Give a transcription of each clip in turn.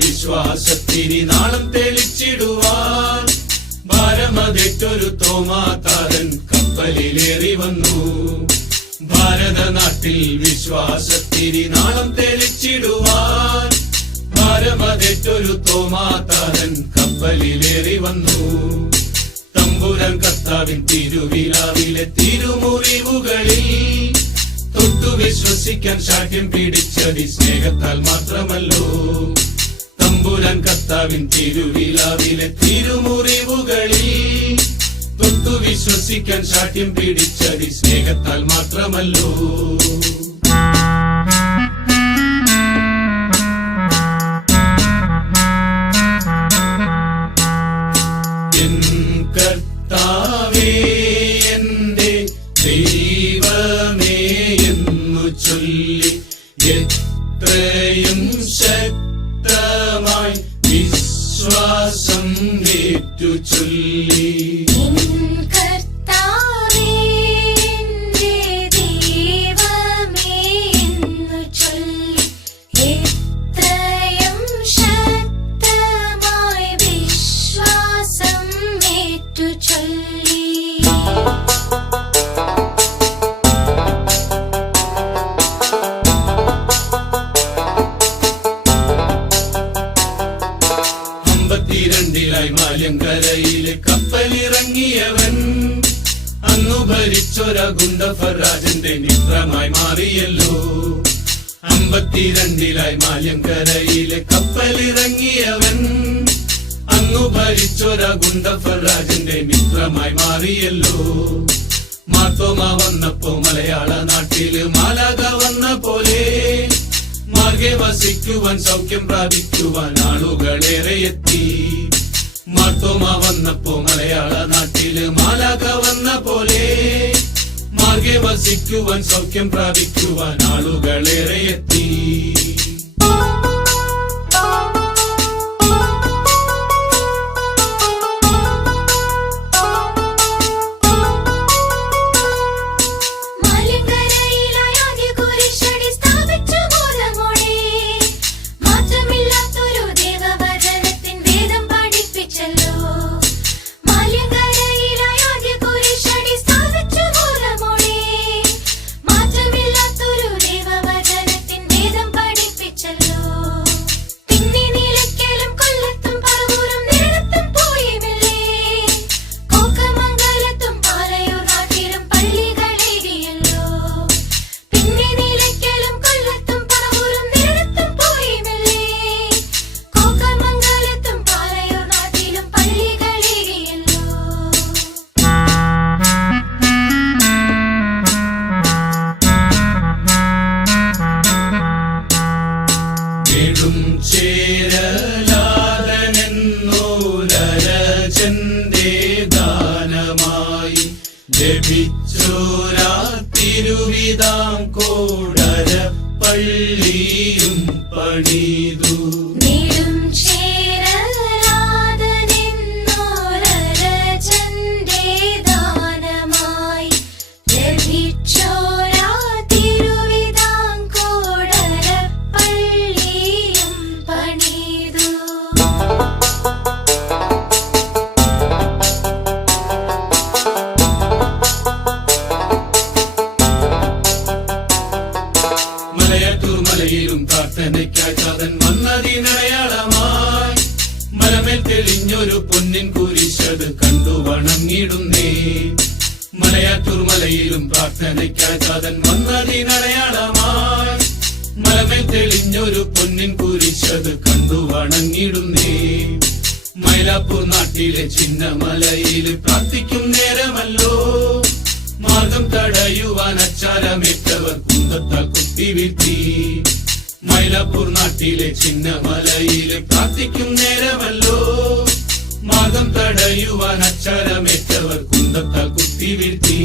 വിശ്വാസത്തിനി നാളം തെളിച്ചിടുവാൻ ഭാരമതേറ്റൊരു തോമാതാരൻ കപ്പലിലേറി വന്നു. ഭാരതനാട്ടിൽ വിശ്വാസത്തിനി നാളം തെളിച്ചിടുവാൻ ഭാരമതേറ്റൊരു തോമാതാരൻ കപ്പലിലേറി വന്നു. തമ്പുരാൻ കർത്താവിൻ തിരുവിലാവിലെ തിരുമുറിവുകളിൽ തൊട്ടു വിശ്വസിക്കാൻ ശാഠ്യം പിടിച്ചതി സ്നേഹത്താൽ മാത്രമല്ലോ. തമ്പുരാൻ കർത്താവിൻ തിരുവിലാവിലെ തിരുമുറിവുകളിൽ തൊട്ടു വിശ്വസിക്കാൻ ശാഠ്യം പിടിച്ചതി സ്നേഹത്താൽ മാത്രമല്ലോ. കർത്താവേ എന്റെ ദൈവമേ എന്നു ചൊല്ലി എത്രയും ശക്തമായി വിശ്വാസം ഏറ്റു ചൊല്ലി. ായി മാലങ്കരയിലെ കപ്പലിറങ്ങിയവൻ അന്നു ഭരിച്ചൊര ഗുണ്ടഫരാജന്റെ മിത്രമായി മാറിയല്ലോ. 52 മാലങ്കരയിലെ കപ്പലിറങ്ങിയവൻ അന്നു ഭരിച്ചൊര ഗുണ്ടഫരാജന്റെ മിത്രമായി മാറിയല്ലോ. മാർത്തോമ വന്നപ്പോ മലയാള നാട്ടില് മാലാക വന്ന പോലെ മാർഗെ വസിക്കുവാൻ സൗഖ്യം പ്രാപിക്കുവാൻ ആളുകളേറെ എത്തി. മാർത്തോമ വന്നപ്പോ മലയാള നാട്ടില് മാലാക വന്ന പോലെ മാർഗെ വസിക്കുവാൻ സൗഖ്യം പ്രാപിക്കുവാൻ ആളുകളേറെ എത്തി. ചേരലാദനെന്നോരജന്റെ ദാനമായി ലഭിച്ചോരാ തിരുവിതാംകോടര പള്ളിയും പണിതു. മലയിലും പ്രാർത്ഥനയ്ക്കായി താതൻ വന്നതിനടയാളമായി മലമേൽ തെളിഞ്ഞൊരു പൊന്നിൻ കുരിശത് കണ്ടു വണങ്ങിടുന്നേ. മലയാറ്റൂർ മലയിലും പ്രാർത്ഥനയ്ക്കായി താതൻ വന്നതിനടയാളമായി മലമേൽ തെളിഞ്ഞൊരു പൊന്നിൻ കുരിശത് കണ്ടു വണങ്ങിടുന്നേ. മൈലാപ്പൂർ നാട്ടിലെ ചിന്നമലയിൽ പ്രാർത്ഥിക്കും നേരമല്ലോ മാർഗം തടയുവാൻ അച്ചാരമേറ്റവർ കുന്തത്താൽ കുത്തിവീഴ്ത്തി. മൈലാപ്പൂർ നാട്ടിലെ ചിന്നമലയിൽ പ്രാർത്ഥിക്കും നേരമല്ലോ മാർഗം തടയുവാൻ അച്ചാരമേറ്റവർ കുന്തത്താൽ കുത്തിവീഴ്ത്തി.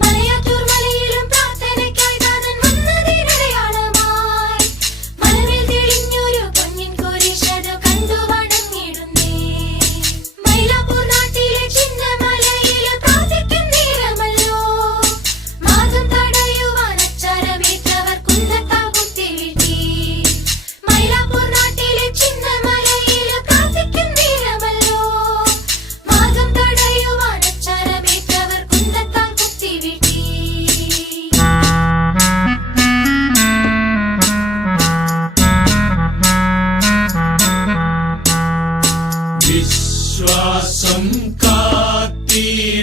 മലയാറ്റൂർ മലയിലും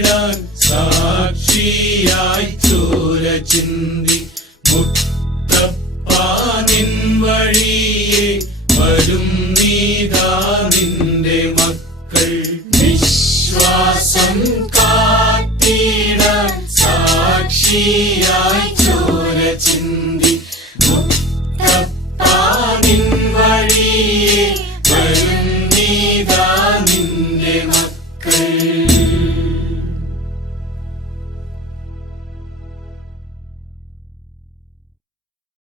വീഴാൻ സാക്ഷിയായി ചോര ചിന്തി മുത്തപ്പാനിൻ വഴിയെ വരും നീതാ നിന്റെ മക്കൾ വിശ്വാസ